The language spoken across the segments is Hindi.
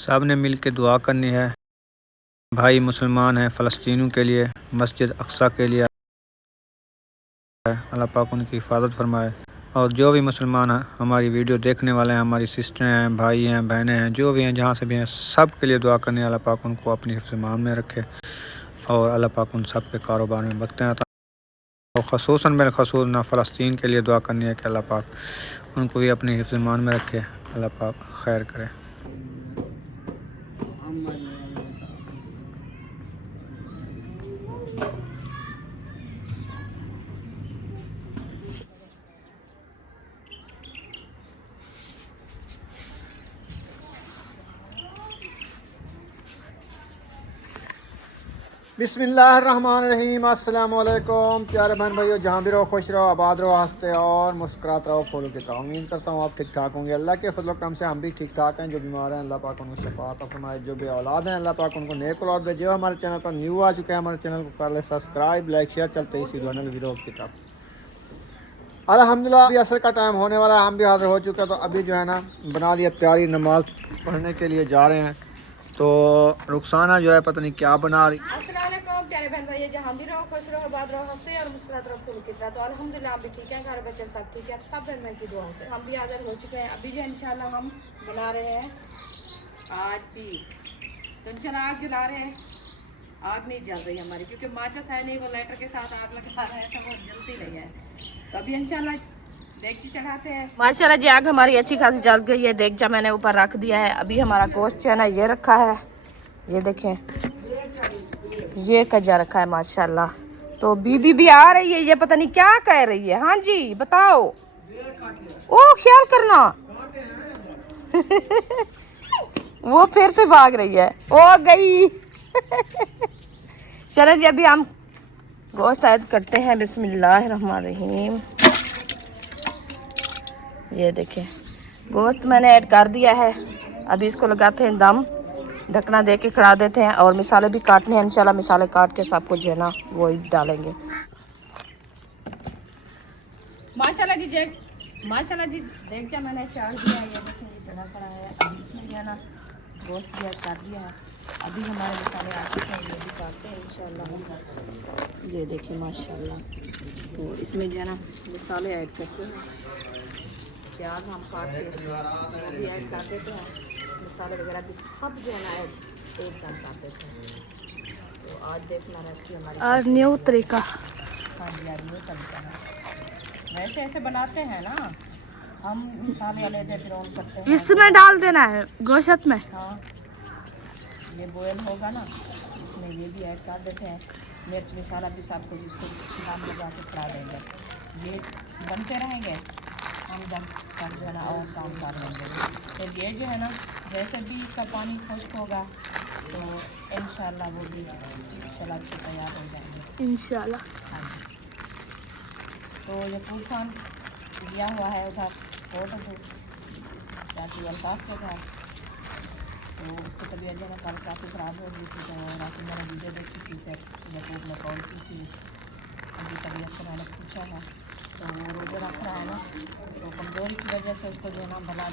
सब ने मिल के दुआ करनी है। भाई मुसलमान हैं फ़लस्तीनियों के लिए, मस्जिद अक्सा के लिए अल्लाह पाक उनकी हिफाजत फरमाए। और जो भी मुसलमान हैं हमारी वीडियो देखने वाले हैं, हमारी सिस्टरें हैं, भाई हैं, बहनें हैं, जो भी हैं जहाँ से भी हैं, सब के लिए दुआ करनी है। अल्लाह पाक उनको अपनी हिफ्ज़-ए-मान में रखे और अल्लाह पाक उन सब के कारोबार में बरकतें अता। और ख़ुसूसन बिलख़ुसूस ना फ़लस्तीन के लिए दुआ करनी है कि अल्लाह पाक उनको भी अपनी हिफ्ज़-ए-मान में रखे, अल्लाह पाक खैर करे। बिस्मिल्लाहिर्रहमानिर्रहीम। अस्सलाम वालेकुम प्यारे बहन भाइयों, जहाँ भी रहो खुश रहो, आबाद रहो, हंसते और मुस्कुराते रहो, फूलों की तरह। उम्मीद करता हूँ आप ठीक ठाक होंगे। अल्लाह के फजल करम से हम भी ठीक ठाक हैं। जो बीमार हैं अल्लाह पाक उनको शफाअत फरमाए, जो भी औलाद हैं अल्लाह पाक उनको नेक औलाद भेजे। जो हमारे चैनल पर न्यू आ चुके हैं हमारे चैनल को कर ले सब्सक्राइब, लाइक शेयर। चलते ही इसी दोनों वीडियो की तरफ। अल्हम्दुलिल्लाह अभी असर का टाइम होने वाला है, हम भी हाजिर हो चुके हैं। तो अभी जो है ना बना लिया तैयारी, नमाज पढ़ने के लिए जा रहे हैं। तो रुखसाना जो है पता नहीं क्या बना रही। अस्सलाम वालेकुम प्यारे बहन भाई, जहाँ भी रहो खुश रहो, आबाद रहो, हंसते और मुस्कुराते रहो, फूल की तरह। तो अल्हम्दुलिल्लाह हम भी ठीक हैं, घर बच्चे सब ठीक है, सब बहन भाई की दुआओं से हम भी हाजिर हो चुके हैं। अभी जो इंशाल्लाह हम बना रहे हैं आज भी तो इंशाल्लाह आग जला रहे हैं। आग नहीं जल रही हमारी क्योंकि माचिस है नहीं, वो लाइटर के साथ आग लगा रहे हैं तो वो जलती नहीं है। तो अभी इंशाल्लाह देगची चढ़ाते हैं। माशाल्लाह जी आग हमारी अच्छी खासी जल गई है। देगचा मैंने ऊपर रख दिया है। अभी हमारा गोश्त जो है ना ये रखा है, ये देखें ये कजा रखा है माशाल्लाह। तो बीबी भी आ रही है, ये पता नहीं क्या कह रही है। हाँ जी बताओ। ओ ख्याल करना वो फिर से भाग रही है, ओ गई चलो जी अभी हम गोश्त ऐड करते हैं। बिस्मिल्लाहिर्रहमानिर्रहीम। ये देखें गोश्त मैंने ऐड कर दिया है। अभी इसको लगाते हैं दम, ढकना दे के खड़ा देते हैं। और मिसाले भी काटने हैं इंशाल्लाह, मिसाले काट के सब कुछ जो है ना वो ही डालेंगे। माशाल्लाह जी देख जा मैंने चाड़ दिया, ये देखें ये चढ़ा पड़ा है। अभी इसमें जो है ना गोश्त भी ऐड कर दिया है। अभी हमारे मसाले आ चुके हैं, ये भी काटते हैं इंशाल्लाह। ये देखिए माशाल्लाह। तो इसमें जो है ना मसाले ऐड करते हैं, प्याज हम काट के वो भी ऐड कर देते हैं, मसाले वगैरह भी सब जो है ना ऐड एकदम कर देते हैं। तो आज देखना रेसिपी हमारी आज न्यू तरीका। हाँ जी आज न्यू तरीका है। वैसे ऐसे बनाते हैं ना हम, मसाले वाले फिर ऑन करते हैं, इसमें डाल देना है गोश्त में। हाँ ये बॉयल होगा ना, इसमें ये भी ऐड कर देते हैं, मिर्च मसाला भी सब कुछ इसको नाम लगा के खिला देंगे। ये बनते रहेंगे हम जब कर देना और काम कर लेंगे। तो ये जो है ना जैसे भी इसका पानी खुश्क होगा तो इंशाल्लाह वो भी इंशाल्लाह अच्छे तैयार हो जाएंगे इंशाल्लाह। हाँ जी। तो ये तूफान दिया हुआ है उधर फोटो को चाची अल्ताफ़ के घर। तो उसकी तबीयत जो है कल काफ़ी ख़राब हो गई थी। तो रात मैंने वीडियो देखी थी, फिर यूट्यूब में कॉल की थी। अभी तबीयत को मैंने पूछा है तो वो रोज़े रख रहा है ना, तो कमज़ोरी की वजह से उसको जो है ना बड़ा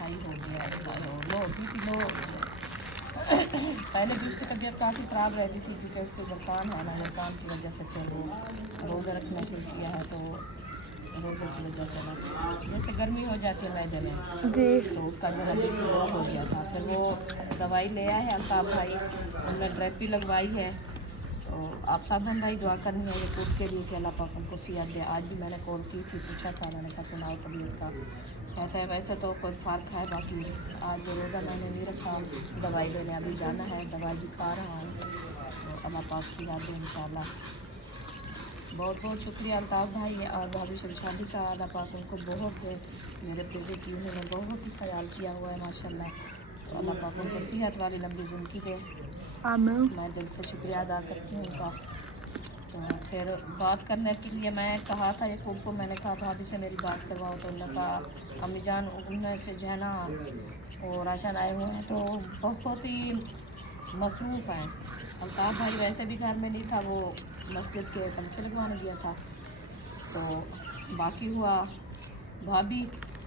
हाई हो गया है, लो लो पहले भी उसकी तबीयत काफ़ी ख़राब रहती थी क्योंकि उसको जो कान है ना, वो कान की वजह से फिर वो रोज़ा रखना शुरू किया है। तो रोज़े की वजह से ना जैसे गर्मी हो जाती है मैदे में जी तो उसका जो है बीपी लो हो गया था। फिर वो दवाई ले आए हैं अल्ताफ़ भाई, उनने ड्रिप भी लगवाई है। तो आप सब हम भाई दुआ करनी है ये खुद के लिए कि अल्लाह पाक उनको सेहत दे। आज भी मैंने कॉल की थी, पूछा था, मैंने कहा सुनाओ तबीयत का। कहता है वैसे तो कोई फ़र्क है, बाकी आज रोज़ा मैंने नहीं रखा, दवाई लेने अभी जाना है, दवाई भी खा रहा हूँ। तो अल्लाह पाक सेहत दे इंशाल्लाह। बहुत बहुत शुक्रिया अल्ताफ़ भाई और भाभी शमशादी का। अल्लाह पाक उनको बहुत मेरे बेटे की उन्होंने बहुत ही ख्याल किया हुआ है माशाल्लाह। तो अल्लाह पाक उनको सेहत वाली लंबी ज़िंदगी दे। आमीन। मैं दिल से शुक्रिया अदा करती हूँ उनका। तो फिर बात करने के लिए मैं कहा था यकूब को, मैंने कहा भाभी से मेरी बात करवाओ। तो उन्होंने कहा अम्मी जान उनमें से जो है ना वो राशन आए हुए हैं तो बहुत ही मसरूफ़ हैं। अल्ताफ़ भाई वैसे भी घर में नहीं था, वो मस्जिद के पंखे लगवाने गया था। तो बाकी हुआ भाभी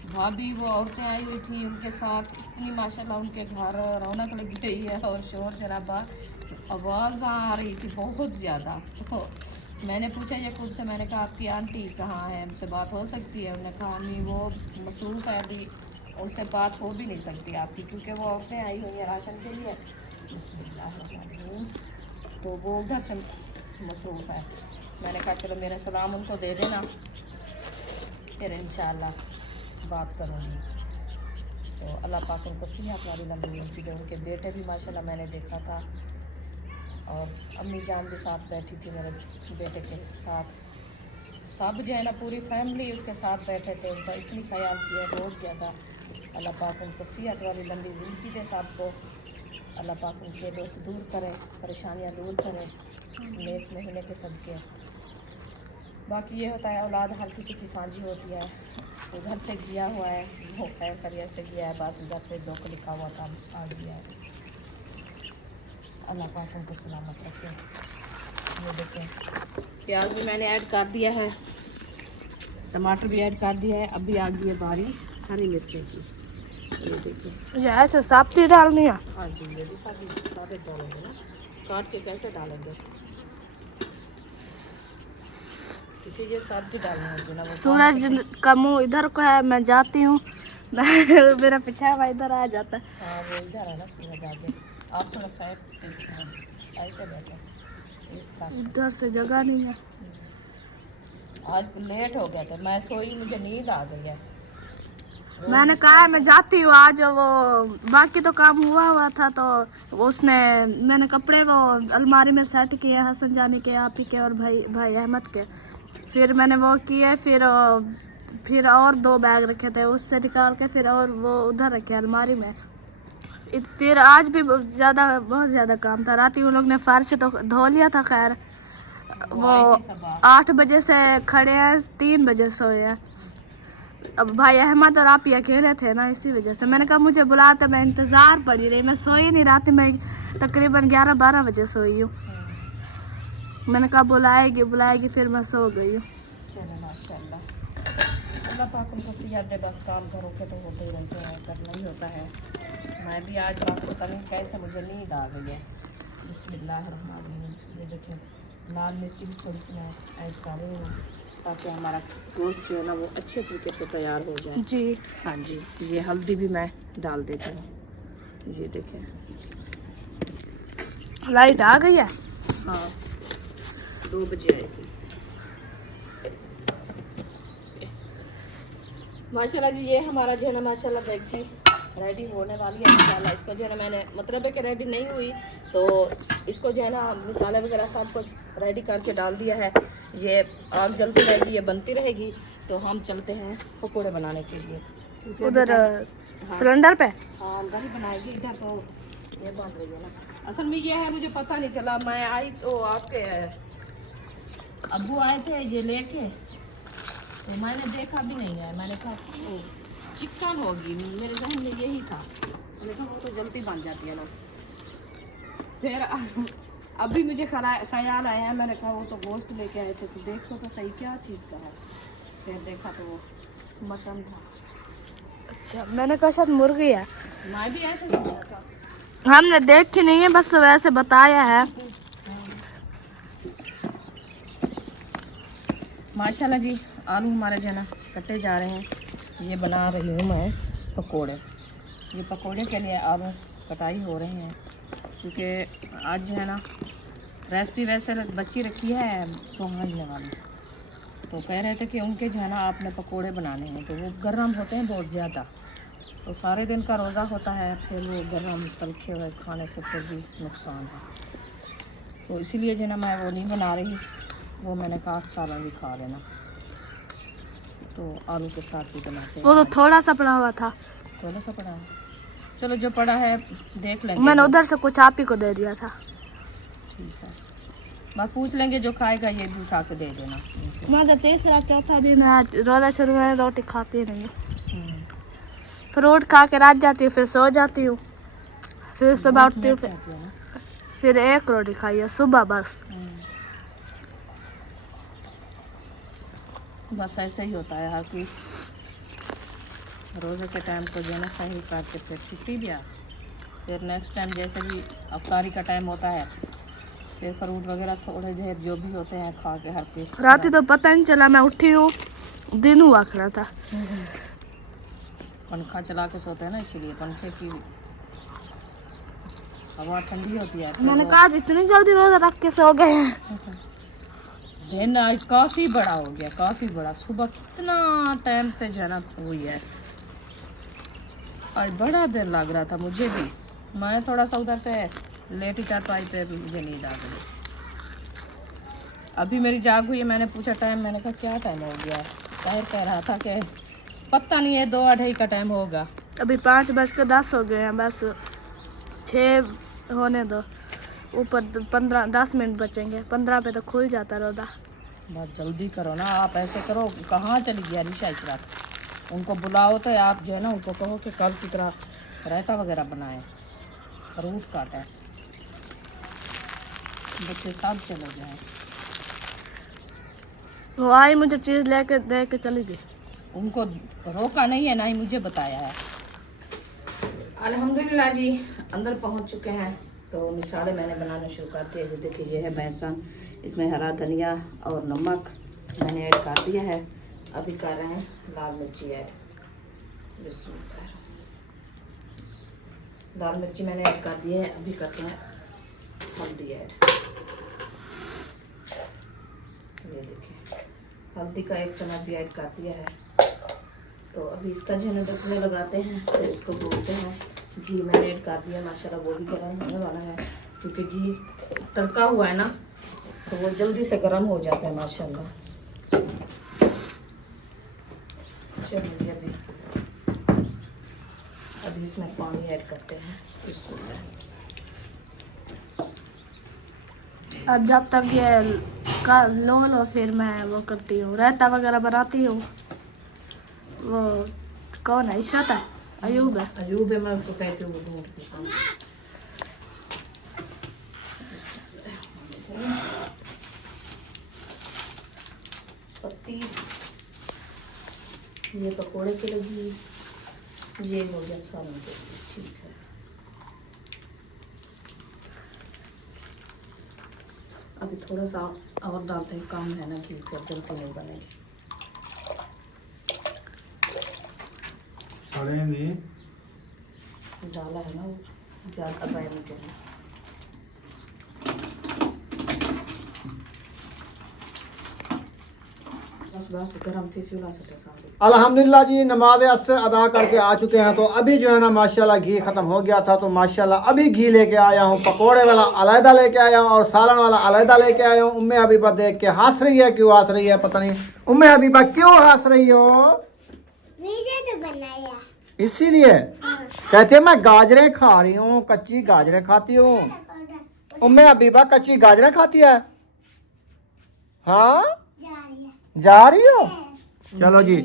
भाभी वो औरतें आई हुई थी, उनके साथ इतनी माशाल्लाह उनके घर रौनक लगी हुई है और शोर शराबा, आवाज़ आ रही थी बहुत ज़्यादा। तो मैंने पूछा ये खुद से, मैंने कहा आपकी आंटी कहाँ है, हमसे बात हो सकती है? उन्होंने कहा नहीं वो मसरूफ़ है, अभी उनसे बात हो भी नहीं सकती आपकी, क्योंकि वो औरतें आई हुई हैं राशन के लिए। बिस्मिल्लाहिर्रहमानिर्रहीम। तो वो उधर से मसरूफ़ है। मैंने कहा चलो मेरा सलाम उनको दे देना, फिर इंशाअल्लाह बात करूँगी। तो अल्लाह पाक उनको सेहत वाली लंबी उनकी दे। उनके बेटे भी माशाल्लाह मैंने देखा था, और अम्मी जान भी साथ बैठी थी मेरे बेटे के साथ। सब जो है ना पूरी फैमिली उसके साथ बैठे थे। उनका इतनी ख्याल किया बहुत ज़्यादा। अल्लाह पाक उनको सेहत वाली लंबी ज़िंदगी दे सबको। अल्लाह पाक उनके दुख दूर करे, परेशानियाँ दूर करे नेक महीने के सदके। बाकी ये होता है औलाद हर किसी की सांझी होती है। उधर से गया हुआ है, वो खैर करियर से गया है, बस उधर से दुख लिखा हुआ था आ गया है। अल्लाह पाक उनको सलामत रखे। ये देखें प्याज भी मैंने ऐड कर दिया है, टमाटर भी ऐड कर दिया है। अभी आ गई है बारी हरी मिर्चें की। ये देखिए ये ऐसे साब्ती डालनी है। हाँ जी, ये भी सारे डालेंगे ना, काट के कैसे डालेंगे, क्योंकि ये सब्जी डालनी होगी ना। वो सूरज का मुंह इधर को है, मैं जाती हूँ, मैं मेरा पीछा हुआ इधर आ जाता है। हाँ वो इधर है ना सूरज आगे। आप थोड़ा साइड ऐसे बैठो, इस तरह से। इधर से जगह नहीं है। आज लेट हो गया था, मैं सोई, मुझे नींद आ गई है। मैंने कहा है मैं जाती हूँ आज, वो बाकी तो काम हुआ था, तो उसने मैंने कपड़े वो अलमारी में सेट किए, हसन जानी के, आप ही के और भाई अहमद के। फिर मैंने वो किए, फिर और 2 बैग रखे थे, उससे निकाल के फिर और वो उधर रखे अलमारी में। फिर आज भी बहुत ज़्यादा काम था। रात ही उन लोग ने फर्श तो धो लिया था। खैर वो 8 बजे से खड़े हैं, 3 बजे सोए हैं। अब भाई अहमद और आप ही अकेले थे ना, इसी वजह से मैंने कहा मुझे बुलाते, मैं इंतज़ार पड़ी रही, मैं सोई नहीं। रात में तकरीबन 11-12 बजे सोई हूँ। मैंने कहा बुलाएगी, फिर मैं सो गई हूँ। चलो माशाल्लाह, अल्लाह पाक उनको सेहत दे। बस काम करो के तो होते ही रहते हैं, करना ही होता है। मैं भी आज बस पता नहीं कैसे मुझे नींद आ गई है। बिस्मिल्लाहिर्रहमानिर्रहीम। ये देखिए लाल मिर्ची भी थोड़ी सी मैं ऐड कर रही हूँ, ताकि हमारा गोश्त जो है ना वो अच्छे तरीके से तैयार हो जाए। जी हाँ जी, ये हल्दी भी मैं डाल देती हूँ। ये देखें लाइट आ गई है। हाँ 2 बजे आएगी। माशाल्लाह जी, ये हमारा जो है ना माशाल्लाह डेगची रेडी होने वाली है इंशाल्लाह। इसको जो है ना मैंने मतलब है कि रेडी नहीं हुई, तो इसको जो है ना मसाले वगैरह सब कुछ रेडी करके डाल दिया है। ये आग जलती रहेगी, ये बनती रहेगी। तो हम चलते हैं पकौड़े बनाने के लिए। उधर सिलेंडर पे हाँ अंदर ही बनाएगी, इधर तो ये बन रही है ना। असल में ये है, मुझे पता नहीं चला, मैं आई तो आपके अब्बू आए थे ये लेके, तो मैंने देखा भी नहीं है। मैंने कहा ओ चिकन होगी, मेरे जहन में यही था। मैंने कहा वो तो जल्दी बन जाती है ना। फिर अभी मुझे ख्याल आया है, मैंने कहा वो तो गोश्त लेके आए थे, तो देखो तो सही क्या चीज़ का है। फिर देखा तो वो मटन था। अच्छा, मैंने कहा शायद मुर्गी है। मैं भी ऐसे सोचा था। हमने देखी नहीं है, बस वैसे बताया है। माशाल्लाह जी, आलू हमारे जो है ना कटे जा रहे हैं। ये बना रही हूँ मैं पकोड़े। ये पकोड़े के लिए आलू कटाई हो रहे हैं, क्योंकि आज जो है ना रेसिपी वैसे बच्ची रखी है सोहाने वाली, तो कह रहे थे कि उनके जो है ना आपने पकोड़े बनाने हैं, तो वो गर्म होते हैं बहुत ज़्यादा, तो सारे दिन का रोज़ा होता है, फिर वो गर्म तलखे हुए खाने से फिर भी नुकसान है। तो इसीलिए जो है ना मैं वो नहीं बना रही, वो मैंने कहा सालन भी खा लेना, तो आलू के साथ भी बनाते हैं। वो तो थोड़ा सा पड़ा हुआ था। थोड़ा सा पड़ा है, चलो जो पड़ा है देख लेंगे। मैंने उधर से कुछ आप ही को दे दिया था। ठीक है, बस पूछ लेंगे, जो खाएगा ये भी उठा के दे देना। मैं तो 3रा-4था दिन है रोज़ा शुरू में, रोटी खाती नहीं हूँ। फ्रूट खा के रात जाती हूँ, फिर सो जाती हूँ, फिर सुबह उठती हूँ, फिर 1 रोटी खाई है सुबह बस। बस ऐसे ही होता है हर कोई। रोज़े के टाइम को जो है ना सही करके फिर छुट्टी भी आ, फिर नेक्स्ट टाइम जैसे भी अफ्तारी का टाइम होता है फिर फ्रूट वगैरह थोड़े जो भी होते हैं खा के हर पेट। रात तो पता नहीं चला, मैं उठी हूँ दिन हुआ खड़ा था। पंखा चला के सोते हैं ना, इसीलिए पंखे की हवा ठंडी होती है। मैंने कहा इतनी जल्दी रोजा रख के सो गए हैं। दिन आज काफ़ी बड़ा हो गया, काफ़ी बड़ा। सुबह कितना टाइम से जनक हुई है, आज बड़ा दिन लग रहा था मुझे भी। मैं थोड़ा सा उधर से लेटी चारपाई पे भी मुझे नींद आ गई। अभी मेरी जाग हुई है, मैंने पूछा टाइम, मैंने कहा क्या टाइम हो गया। ताहिर कह रहा था कि पता नहीं है 2-2:30 का टाइम होगा। अभी 5:10 हो गए हैं, बस 6 होने दो, ऊपर 15-10 मिनट बचेंगे। 15 पे तो खुल जाता रोजा। बहुत जल्दी करो ना, आप ऐसे करो। कहाँ चली गई अनिशा इस रात? उनको बुलाओ तो आप जो है ना उनको कहो कि कल की तरह रायता वगैरह बनाए, फ्रूट काटे, बच्चे सब चले जाए। वो आई मुझे चीज़ लेके दे के चली गई। उनको रोका नहीं है, ना ही मुझे बताया है। अल्हम्दुलिल्लाह जी अंदर पहुंच चुके हैं, तो मिसालें मैंने बनाना शुरू कर दिया। जो देखिए ये है बेसन, इसमें हरा धनिया और नमक मैंने ऐड कर दिया है। अभी कर रहे हैं लाल मिर्ची ऐड। लाल मिर्ची मैंने ऐड कर दी है। अभी करते हैं हल्दी ऐड। ये देखिए हल्दी का 1 चम्मच भी ऐड कर दिया है। तो अभी इसका जो है ढकने लगाते हैं, फिर इसको भूनते हैं। घी मैंने ऐड कर दिया, माशाल्लाह वो भी गर्म होने वाला है, क्योंकि घी तड़का हुआ है ना, तो वो जल्दी से गर्म हो जाता है माशाल्लाह। चलिए अभी इसमें पानी ऐड करते हैं। अब जब तक ये का लो फिर मैं वो करती हूँ, रायता वगैरह बनाती हूँ। वो कौन है? इशरत है? अयूब है? अयूब है, मैं उसको कहती हूँ ढूंढ के। पत्ती ये पकोड़े की लगी, ये हो गया सालन के लिए, ठीक है। अभी थोड़ा सा और डालते हैं, कम है ना घी, फिर जल्दी नहीं बनेगी। डाला है ना वो ज़्यादा बैन के लिए। बस गरम थी सिला सके सारे। अल्हम्दुलिल्लाह जी नमाज असर अदा करके आ चुके हैं। तो अभी जो है ना माशाल्लाह घी ख़त्म हो गया था, तो माशाल्लाह अभी घी लेके आया हूँ। पकोड़े वाला अलहदा लेके आया हूँ और सालन वाला अलहदा लेके आया हूँ। उम्मे हबीबा देख के हंस रही है, क्यों हंस रही है पता नहीं। उम्मे हबीबा क्यों हंस रही हो? वीडियो तो बनाया इसीलिए। कहते मैं गाजरें खा रही हूँ, कच्ची गाजरें खाती हूँ। उम्मे हबीबा कच्ची गाजरें खाती है? हाँ जा रही हो? चलो जी,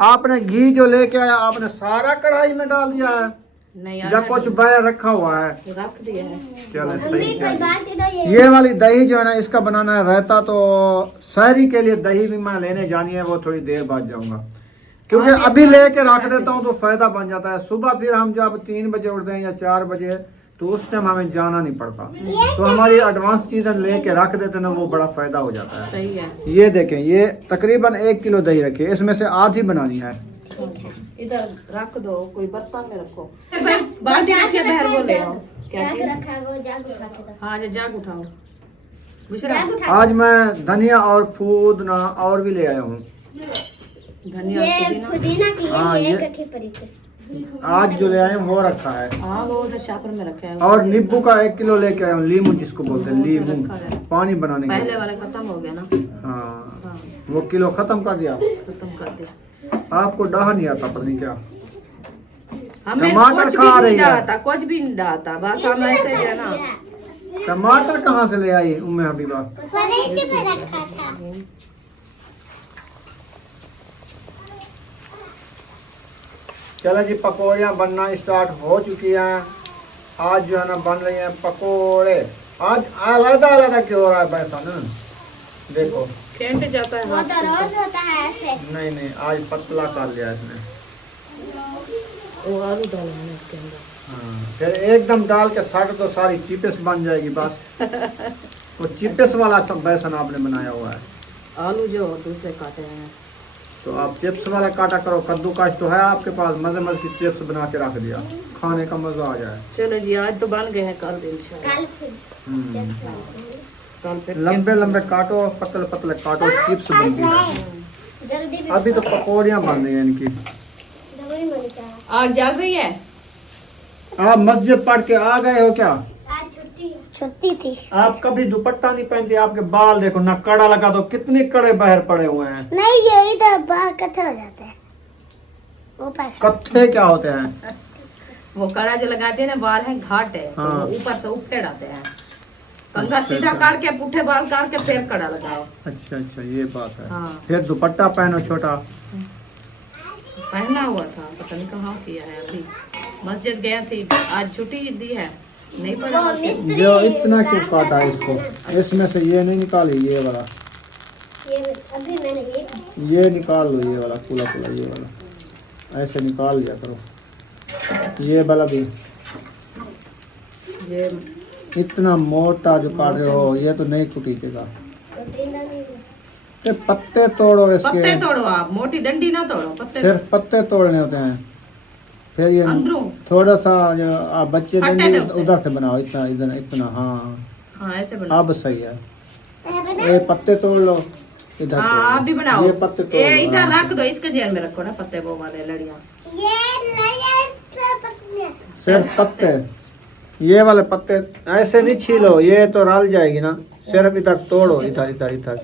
आपने घी जो लेके आया आपने सारा कढ़ाई में डाल दिया है? नहीं या कुछ बाहर रखा हुआ है? रख दिया है। चलो सही है। ये वाली दही जो है ना इसका बनाना है रायता। तो सहरी के लिए दही भी मैं लेने जानी है, वो थोड़ी देर बाद जाऊंगा, क्योंकि अभी लेके रख देता हूँ तो फायदा बन जाता है। सुबह फिर हम जब 3 बजे उठते हैं या 4 बजे, तो उस टाइम हमें जाना नहीं पड़ता। तो हमारी एडवांस चीज़ें लेके रख देते ना, वो बड़ा फायदा हो जाता है। सही है। ये देखें, ये तकरीबन 1 किलो दही रखी है, इसमें से आधी बनानी है। इधर रख दो, कोई बर्तन में रखो। बाल्टी रखे बाहर वो ले आओ। क्या चीज रखा है? वो जाग उठा के। हाँ ये जाग उठाओ। आज मैं धनिया और पुदीना और भी ले आया हूँ। धनिया और पुदीना। हाँ ये आज जो ले आए हैं वो रखा है। हाँ वो उधर शापर में रखा है। और नींबू का 1 किलो लेके आया हूँ, लीमू जिसको बोलते हैं, लीमू पानी बनाने के। पहले वाले खत्म हो गया ना। हाँ वो किलो खत्म कर दिया। खत्म कर दिया। आपको डाह नहीं आता पता नहीं क्या। हमें टमाटर कुछ खा भी रही नहीं है। डालता, कुछ भी नहीं डालता, बस हम ऐसे ही है ना। टमाटर कहाँ से ले आई उम्मे हबीबा? चलो जी, पकौड़ियाँ बनना स्टार्ट हो चुकी हैं। आज जो है ना बन रही हैं पकोड़े। आज अलग अलग क्यों हो रहा है बेसन? देखो फेंट जाता है हाथ से। रोज होता है ऐसे। नहीं आज पतला कर लिया इसने। वो आलू डालना है इसके अंदर। फिर एकदम डाल के साड़ दो, सारी चिपिस बन जाएगी बस। वो चिपिस वाला सब बेसन आपने बनाया हुआ है। आलू जो दूसरे काटे हैं तो आप चिप्स वाला काटा करो, कद्दूकस तो है आपके पास, मजे मजे की चिप्स बना के रख दिया, खाने का मजा आ जाए। चलो जी आज तो बन गए हैं, कल इंशाल्लाह कल फिर लंबे लंबे काटो, पतले पतले काटो, चिप्स बन गई। अभी तो पकौड़ियाँ बन रही हैं इनकी। आग जल रही है। आप मस्जिद पढ़ के आ गए हो क्या? छुट्टी थी। आप कभी दुपट्टा नहीं पहनते, आपके बाल देखो ना, कड़ा लगा दो, कितने कड़े बाहर पड़े हुए हैं। नहीं ये इधर बाल कट्ठे हो जाते हैं, ऊपर कत्थे क्या होते हैं? वो कड़ा जो लगाते हैं ना, बाल है घाट है, तो हाँ। वो ऊपर से उठे रहते हैं। पंखा सीधा करके पुठे बाल करके फिर कड़ा लगाओ। अच्छा अच्छा, ये बात है। हाँ। फिर दुपट्टा पहनो छोटा। पहना हुआ था, पता नहीं कहाँ किया है। अभी मस्जिद गया थी, आज छुट्टी दी है, नहीं पढ़ा मस्जिद। जो इतना क्यों काटा इसको? इसमें से ये नहीं निकाली, ये वाला, ये अभी मैंने ये निकाल लो, ये वाला खुला खुला, ये वाला ऐसे निकाल लिया करो। ये वाला भी ये इतना मोटा जो काट रहे हो, ये तो नहीं टूटेगा। ये पत्ते तोड़ो पत्ते इसके, तोड़ो आप, मोटी डंडी ना तोड़ो, पत्ते सिर्फ पत्ते तोड़ने होते हैं। फिर ये अंदरों थोड़ा सा जो आप बच्चे फटे डंडी होते हैं। उधर से बनाओ, इतना इधर इतना, हाँ हाँ ऐसे बनाओ। अब सही है। ये पत्ते तोड़ लो इधर। हाँ तोड़ आप लो। भी बनाओ। ये पत्ते तोड़ ये लो, इधर आराम रख से। दो, इसके जेल में रखो ना पत्ते, वो वाले लड़ियाँ। सिर्फ पत्ते, ये वाले पत्ते ऐसे नहीं छीलो, ये तो रल जाएगी ना। सिर्फ इधर तोड़ो, इधर इधर इधर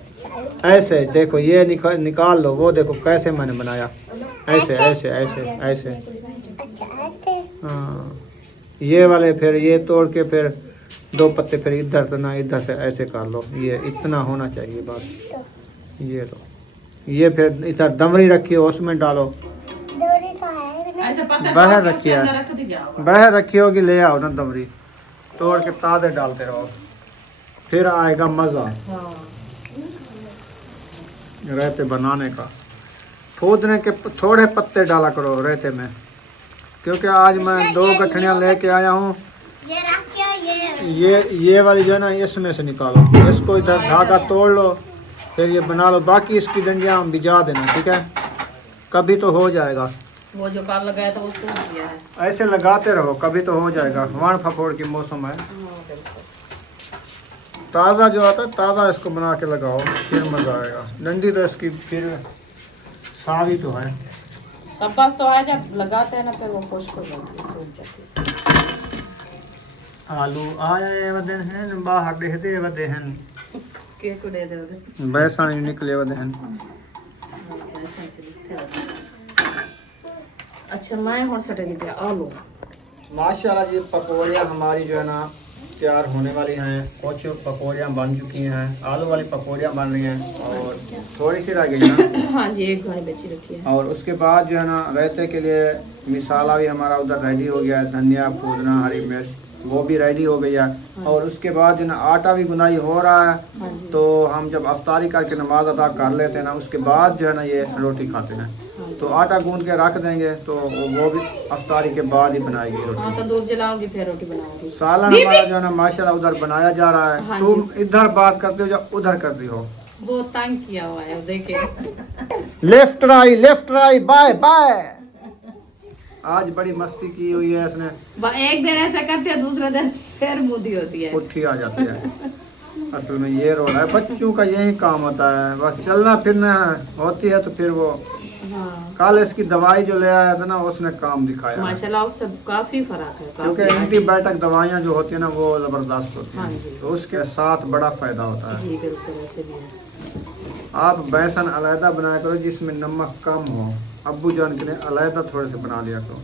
ऐसे देखो, ये निकाल लो। वो देखो कैसे मैंने बनाया, ऐसे ऐसे ऐसे ऐसे। हाँ ये वाले फिर ये तोड़ के फिर दो पत्ते फिर इधर से ना, इधर से ऐसे कर लो। ये इतना होना चाहिए बस। ये लो, ये फिर इधर दमरी रखी हो, उसमें डालो। ऐसे पत्ते बाहर तोड़ के रखी उसके है। अंदर रख दी जाओ। बाहर रखी होगी, ले आओ ना दमरी, तोड़ के ताज़े डालते रहो, फिर आएगा मज़ा हाँ। रहते बनाने का। फूदने के थोड़े पत्ते डाला करो रहते में, क्योंकि आज मैं 2 गठड़ियाँ लेके आया हूँ। ये रख के ये ये वाली जो है ना, इसमें से निकालो, इसको इधर धागा तोड़ लो, फिर ये बना लो। बाकी इसकी डंडियाँ हम भिजा देना, ठीक है? कभी तो हो जाएगा। वो जो कल लगाया था वो सूख गया है। ऐसे लगाते रहो, कभी तो हो जाएगा। वाण फफोड़ की मौसम है, ताज़ा जो आता है ताज़ा इसको बना के लगाओ, फिर मज़ा आएगा। डंडी तो इसकी फिर सावी तो है। सब बस तो आ जब लगाते हैं ना, फिर वो खुश्क हो जाती है, सूख जाती है। आलू आए वदन हैं, बाहर देखते वदे हैं, केक को दे दे बैसानी निकले वदे हैं। अच्छा मैं और सटे नहीं दिया आलू। माशाल्लाह जी, पकौड़ियाँ हमारी जो है ना तैयार होने वाली हैं। कुछ पकौड़ियाँ बन चुकी हैं, आलू वाली पकौड़ियाँ बन रही हैं, और थोड़ी सी रह गई ना। हाँ जी, एक घानी बची रखी है। और उसके बाद जो है ना रायते के लिए मिसाला भी हमारा उधर रेडी हो गया है, धनिया पुदीना हरी मिर्च वो भी रेडी हो गई है। और उसके बाद जो ना आटा भी गुनाई हो रहा है। हाँ जी। तो हम जब अफ्तारी करके नमाज अदा कर लेते हैं ना, उसके बाद जो है ना ये रोटी खाते हैं। तो आटा गूंद के रख देंगे, तो वो भी अफ्तारी के बाद ही बनाएगी हाँ रोटी। तो दूध जलाऊंगी फिर रोटी बनाऊंगी। सालन हमारा जो है ना माशाल्लाह उधर बनाया जा रहा है। हाँ तुम इधर बात करते हो या उधर करती हो? बहुत तंग किया हुआ है, देखिए। Left right bye bye. आज बड़ी मस्ती की हुई है इसने, एक दिन ऐसा करते हैं, दूसरे दिन फिर मुदी होती है। पुट्ठी आ जाती है। असल में ये रोल है, बच्चों का यही काम होता है, बस चलना फिरना होती है। तो फिर वो हाँ कल इसकी दवाई जो ले आया था ना, उसने काम दिखाया है। माशाल्लाह उससे काफी फर्क है, क्योंकि काफी। एंटीबायोटिक दवाइयाँ जो होती है ना वो जबरदस्त होती हाँ है, जी। तो उसके साथ बड़ा फायदा होता है। जी बिल्कुल ऐसे भी है। आप बेसन अलहदा बनाया करो जिसमें नमक कम हो। अब्बू जान के लिए अलहदा थोड़े से बना लिया करो।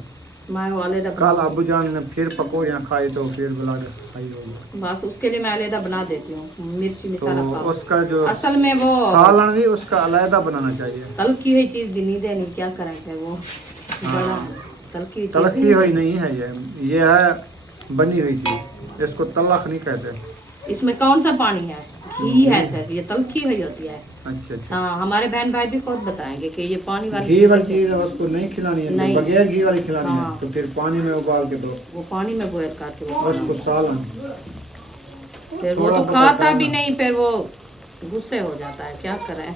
मैं वाले कल अब्बू जान ने फिर पकौड़ियाँ खाई तो फिर बुला के खाई होगी। बस उसके लिए मैं अलहदा बना देती हूँ, मिर्ची तो मसाला खाओ। उसका जो असल में वो सालन भी उसका अलहदा बनाना चाहिए। तलकी हुई चीज भी नहीं देनी, क्या करेंगे वो बड़ा तलकी हुई चीज तलखी भी हुई नहीं नहीं है, ये है बनी हुई चीज, इसको तलख नहीं कहते। देनी। इसमें कौन सा पानी है? घी है सर, ये तलखी हुई होती है। अच्छा अच्छा। हाँ, हमारे बहन भाई भी खुद बताएंगे कि ये पानी वाली घी वाली चीज उसको नहीं खिलानी है, नहीं। बगैर घी वाली खिलानी है, हाँ। तो फिर पानी में उबाल के दो, वो पानी में बॉयल करके वो उसको सालन। फिर वो थोड़ा तो सा खाता पकाना। भी नहीं, फिर वो गुस्से हो जाता है, क्या करें।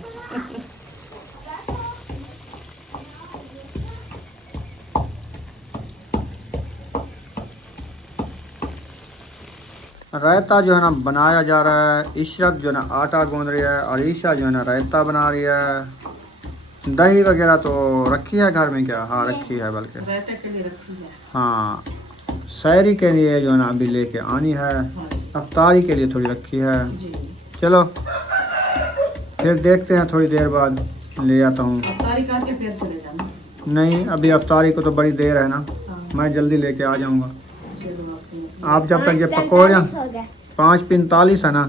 रायता जो है ना बनाया जा रहा है, इशरत जो है ना आटा गूंद रही है और ईशा जो है ना रायता बना रही है। दही वगैरह तो रखी है घर में क्या? हाँ रखी है, बल्कि रायते के लिए रखी है। हाँ सहरी के लिए जो है ना अभी लेके आनी है, अफ्तारी के लिए थोड़ी रखी है। जी, चलो फिर देखते हैं, थोड़ी देर बाद ले आता हूँ। अफ्तारी करके फिर चले जाना। नहीं अभी अफ्तारी को तो बड़ी देर है ना, हाँ, मैं जल्दी लेके आ जाऊँगा। चलो आपको आप जब तक ये 5:45 पकौड़ियाँ हो गए। 5:45 है ना,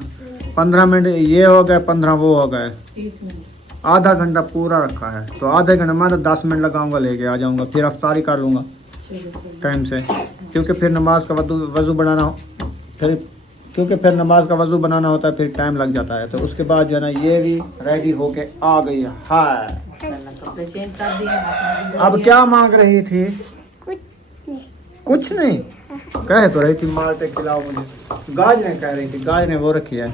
15 मिनट ये हो गए, 15 वो हो गए, 30 मिनट। आधा घंटा पूरा रखा है, तो आधे घंटे में तो 10 मिनट लगाऊंगा, लेके आ जाऊंगा, फिर अफ्तारी कर लूँगा चलो चलो। टाइम से, क्योंकि फिर नमाज का वज़ू बनाना हो, फिर नमाज का वज़ू बनाना होता है, फिर टाइम लग जाता है। तो उसके बाद जो है ना ये भी रेडी होके आ गई है। हाँ माशाल्लाह, कपड़े चेंज कर दिए, हाथ में भी अब धो क्या मांग रही थी? कुछ नहीं। कुछ नहीं कह तो रही थी माल्टे खिलाओ मुझे, गाजरें कह रही थी, गाजरें वो रखी है,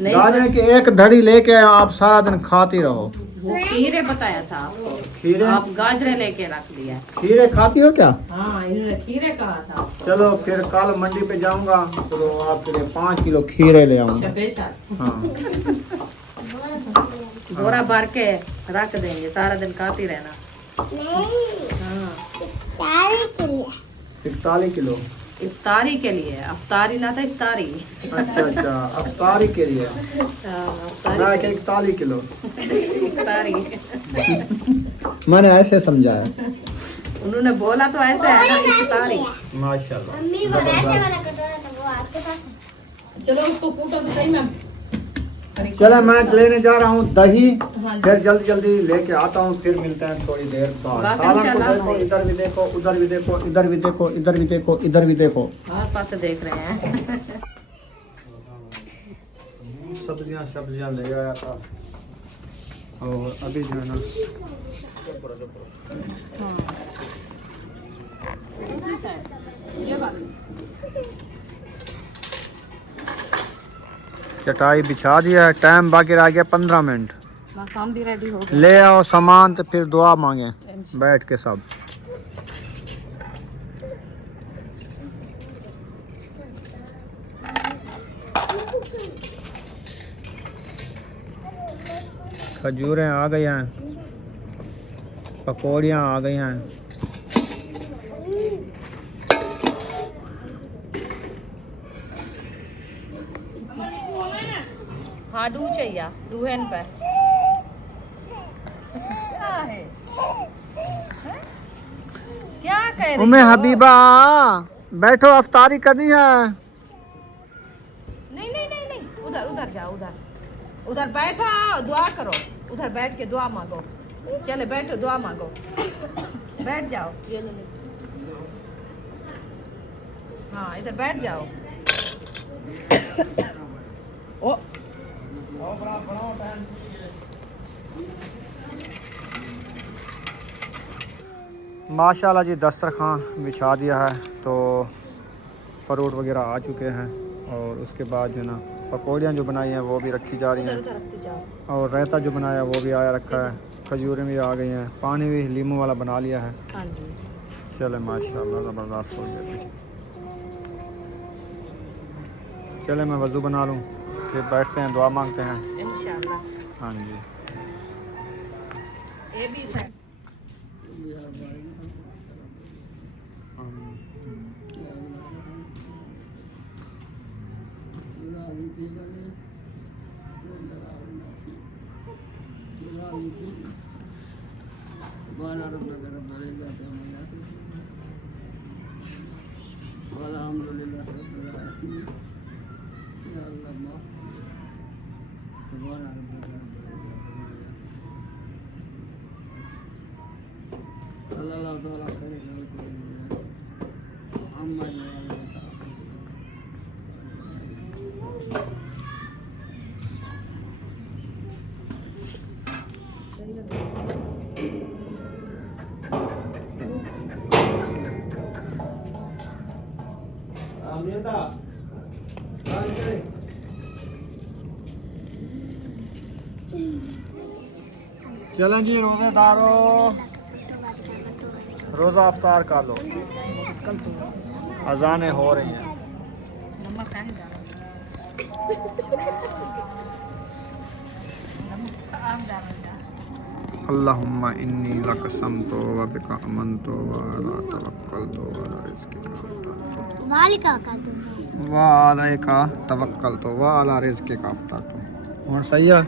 नहीं, गाजरें की एक धड़ी लेके आप सारा दिन खाती रहो। वो खीरे बताया था आपको, खीरे? आप गाजरे लेके रख दिया। खीरे खाती हो क्या? हाँ, इन्होंने खीरे कहा था आपको। चलो फिर कल मंडी पे जाऊंगा तो आपके लिए 5 किलो खीरे ले आऊंगा। बेशक, हाँ बोरा भर के रख देंगे, सारा दिन खाती रहना। नहीं, हाँ, सारे के लिए। 41 किलो। इफ्तारी के लिए, अफ्तारी ना था, इफ्तारी। अच्छा अच्छा, अफ्तारी के लिए हाँ, मैं अफ्तारी, 41 किलो इफ्तारी। मैंने ऐसे समझा है। उन्होंने बोला तो ऐसे है ना, इफ्तारी। माशाल्लाह मम्मी वो ऐसे वाला कटोरा था, वो आपके पास है? चलो उसको कूटो तो सही में। चले मैं लेने जा रहा हूँ दही, हाँ जी। फिर जल्दी जल्दी लेके आता हूँ, फिर मिलते हैं थोड़ी देर बाद। बस सालन को इंशाल्लाह देखो, भाई। इधर भी देखो, उधर भी देखो, इधर भी देखो, इधर भी देखो, इधर भी देखो। हर पास से देख रहे हैं। सब्जियां ले आया था, और अभी जो है ना चटाई बिछा दिया है, टाइम बाकी रह गया 15 मिनट। बस हम भी रेडी हो गए। ले आओ सामान तो फिर दुआ मांगे बैठ के सब। खजूरें आ गई हैं, पकौड़ियाँ आ गई हैं। हाँ, डू चाहिए, डूहन पे। क्या है? क्या कह रही उम्मे हो? हबीबा बैठो, अफ्तारी करनी है। नहीं नहीं नहीं नहीं, उधर उधर जाओ, उधर उधर बैठो, दुआ करो, उधर बैठ के दुआ मांगो। चले बैठो, दुआ मांगो, बैठ जाओ। ये ले ले। हाँ, इधर बैठ जाओ। ओ, माशाल्लाह जी दस्तरखान बिछा दिया है, तो फ्रूट वगैरह आ चुके हैं, और उसके बाद जो ना पकौड़ियाँ जो बनाई हैं वो भी रखी जा रही उधर हैं, उधर रखते जाओ। और रायता जो बनाया वो भी आया रखा है, खजूरें भी आ गई हैं, पानी भी लीमू वाला बना लिया है। हाँ जी। चले माशाल्लाह ज़बरदस्त हो गया। चले मैं वज़ू बना लूँ, फिर बैठते हैं, दुआ मांगते हैं। इंशाल्लाह। हाँ जी। ये भी सही। चलें जी रोज़ेदारों, रोज़ा अफ्तार कर लो, अजानें हो रही हैं। अल्लाहुम्मा इन्नी लक समतो व बिका अमनतो व अला तवक्कलतो व अला रिज़्क़िका व अलैका तवक्कलतो व अला रिज़्क़िका अफ़्तरतो। और सही है।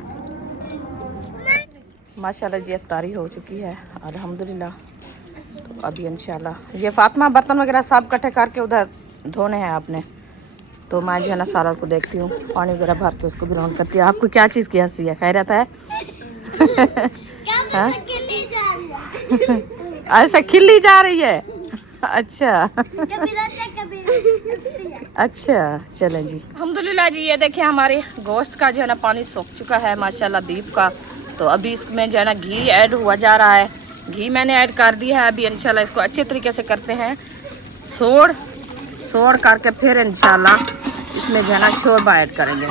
माशाल्लाह जी इफ्तारी हो चुकी है अल्हम्दुलिल्लाह। तो अभी इंशाल्लाह ये फातिमा बर्तन वगैरह सब इकट्ठे करके उधर धोने हैं आपने, तो मैं जो है ना सारा को देखती हूँ, पानी वगैरह भर के उसको ग्राउंड करती हूँ। आपको क्या चीज़ की हंसी है, खैरियत है? ऐसा खिल्ली जा रही है? अच्छा अच्छा चलें जी। अल्हम्दुलिल्लाह जी ये देखिए हमारे गोश्त का जो है ना पानी सूख चुका है माशाल्लाह बीफ का। तो अभी इसमें जो है ना घी ऐड हुआ जा रहा है, घी मैंने ऐड कर दिया है। अभी इंशाल्लाह इसको अच्छे तरीके से करते हैं, सोड़ करके फिर इंशाल्लाह इसमें जो है ना शोरबा ऐड करेंगे।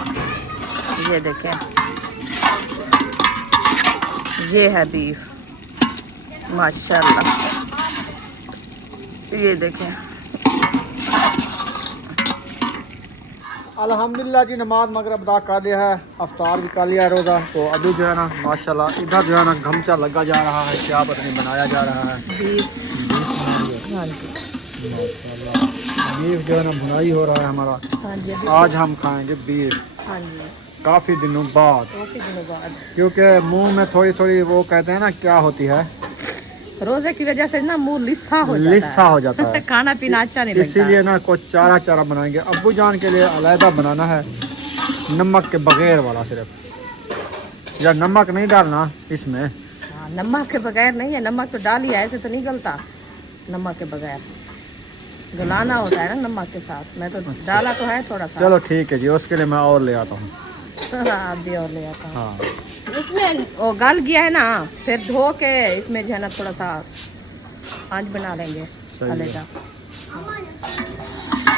ये देखें, ये है बीफ माशाल्लाह, ये देखें। अल्हम्दुलिल्लाह जी नमाज मगरिब अदा कर लिया है, अफ्तार भी कर लिया है रोज़ा। तो अभी जो है ना माशाल्लाह इधर जो है ना घमचा लगा जा रहा है, क्या पता नहीं बनाया जा रहा है। बीफ जो है ना भुनाई हो रहा है हमारा। आज हम खाएंगे बीफ काफ़ी दिनों बाद, क्योंकि मुंह में थोड़ी थोड़ी वो कहते हैं ना क्या होती है, रोजे की वजह से ना मुंह लिस्सा हो जाता है खाना पीना अच्छा नहीं लगता। इसीलिए ना कुछ चारा बनाएंगे। अब्बू जान के लिए अलहदा बनाना है, नमक के बगैर वाला सिर्फ, या नमक नहीं डालना इसमें। हाँ, नमक के बगैर नहीं है, नमक तो डाली है, ऐसे तो नहीं गलता। नमक के बगैर गलाना होता है ना नमक के साथ, मैं तो डाला तो है थोड़ा सा। चलो ठीक है जी, उसके लिए मैं और ले आता हूँ। आप भी और ले आता हूँ। हाँ इसमें वो गल गया है ना, फिर धो के इसमें जो है ना थोड़ा सा आंच बना लेंगे अलग।